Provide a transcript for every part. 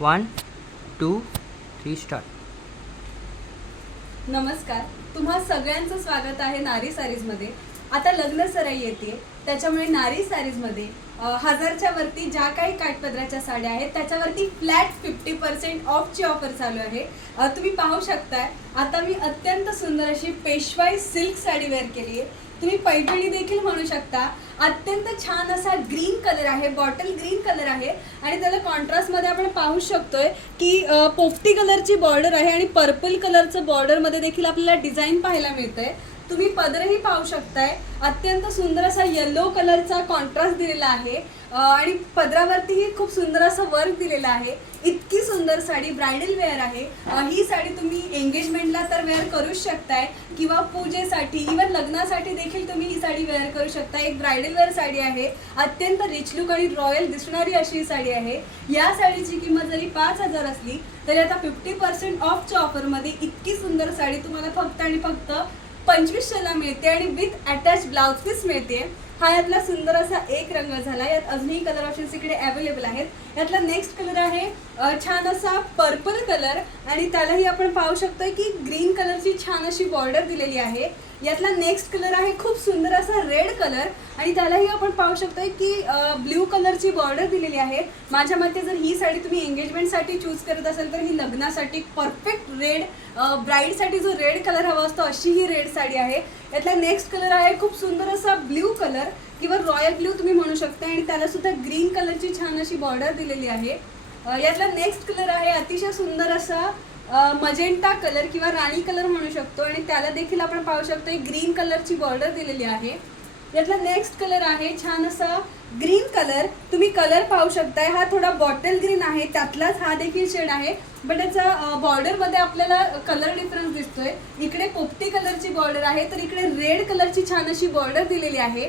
One two three start नमस्कार. तुम्हा सगळ्यांचं स्वागत आहे नारी सॅरीजमध्ये. आता लग्न सराई येते. त्याच्यामुळे नारी सॅरीजमध्ये हजारच्या वरती ज्या काही काठपदराच्या साड्या आहेत त्याच्यावरती फ्लॅट फिफ्टी पर्सेंट ऑफची ऑफर चालू आहे. तुम्ही पाहू शकताय आता मी अत्यंत सुंदर अशी पेशवाई सिल्क साडी वेअर केली आहे. तुम्ही पैठणी देखील म्हणू शकता अत्यंत छान असा ग्रीन कलर आहे बॉटल ग्रीन कलर आहे. आणि त्याला कॉन्ट्रास्टमध्ये आपण पाहू शकतोय की पोफ्टी पोपटी कलरची बॉर्डर आहे आणि पर्पल कलरचं बॉर्डरमध्ये देखील आपल्याला डिझाईन पाहायला मिळतंय. तुम्ही पदरही पाहू शकताय. अत्यंत सुंदर असा येलो कलरचा कॉन्ट्रास्ट दिलेला आहे. आणि पदरावरतीही खूप सुंदर असं वर्क दिलेलं आहे. इतकी सुंदर साडी ब्रायडल वेअर आहे. ही साडी तुम्ही एंगेजमेंटला तर वेअर करूच शकताय किंवा पूजेसाठी इवन लग्नासाठी देखील तुम्ही ही साडी वेअर करू शकता एक ब्रायडल वेअर साडी आहे. अत्यंत रिच लुक आणि रॉयल दिसणारी अशी ही साडी आहे. या साडीची किंमत जरी पाच हजार असली तरी आता फिफ्टी पर्सेंट ऑफच्या ऑफरमध्ये इतकी सुंदर साडी तुम्हाला फक्त आणि फक्त पंचवीसशेला मिळते आणि विथ अटॅच ब्लाउज पीस मिळते. हा यातला सुंदर असा एक रंग झाला. यात अजूनही कलर ऑप्शन्स इकडे अवेलेबल आहेत. यातला नेक्स्ट कलर आहे छान असा पर्पल कलर आणि त्यालाही आपण पाहू शकतोय की ग्रीन कलरची छान अशी बॉर्डर दिलेली आहे. यातला नेक्स्ट कलर आहे खूप सुंदर असा रेड कलर आणि त्यालाही आपण पाहू शकतोय की ब्ल्यू कलरची बॉर्डर दिलेली आहे. माझ्या मते जर ही साडी तुम्ही एंगेजमेंटसाठी चूज करत असाल तर ही लग्नासाठी परफेक्ट रेड ब्राईडसाठी जो रेड कलर हवा असतो अशी ही रेड साडी आहे. यातला नेक्स्ट कलर आहे खूप सुंदर असा ब्ल्यू कलर किंवा रॉयल ब्ल्यू तुम्ही म्हणू शकता आणि त्याला सुद्धा ग्रीन कलरची छान अशी बॉर्डर दिलेली आहे. यातला नेक्स्ट कलर आहे अतिशय सुंदर असा मजेंटा कलर किंवा राणी कलर म्हणू शकतो आणि त्याला देखील आपण पाहू शकतो ग्रीन कलरची बॉर्डर दिलेली आहे. यातला नेक्स्ट कलर आहे छान असा ग्रीन कलर तुम्ही कलर पाहू शकताय हा थोडा बॉटल ग्रीन आहे त्यातलाच हा देखील शेड आहे. बट याचा बॉर्डरमध्ये आपल्याला कलर डिफरन्स दिसतोय. इकडे पोपटी कलरची बॉर्डर आहे तर इकडे रेड कलरची छान अशी बॉर्डर दिलेली आहे.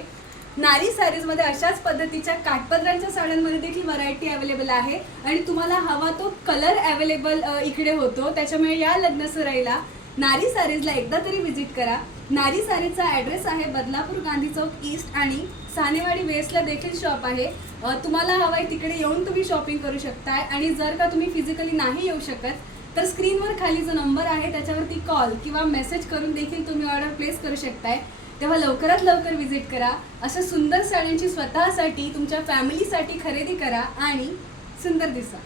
नारी सॅरीजमध्ये अशाच पद्धतीच्या काठपदरांच्या साड्यांमध्ये देखील व्हरायटी अवेलेबल आहे. आणि तुम्हाला हवा तो कलर अवेलेबल इकडे होतो. त्याच्यामुळे या लग्न सराईला नारी सारीजला एकदा तरी व्हिजिट करा. नारी सारीजचा ॲड्रेस आहे बदलापूर गांधी चौक ईस्ट आणि सानेवाडी वेस्टला देखील शॉप आहे. तुम्हाला तुम्हाला आहे तिकडे येऊन तुम्ही शॉपिंग करू शकताय. आणि जर का तुम्ही फिजिकली नाही येऊ शकत तर स्क्रीनवर खाली जो नंबर आहे त्याच्यावरती कॉल किंवा मेसेज करून देखील तुम्ही ऑर्डर प्लेस करू शकताय. तेव्हा लवकरात लवकर व्हिजिट करा. अशा सुंदर साड्यांची स्वतःसाठी तुमच्या फॅमिलीसाठी खरेदी करा आणि सुंदर दिसा.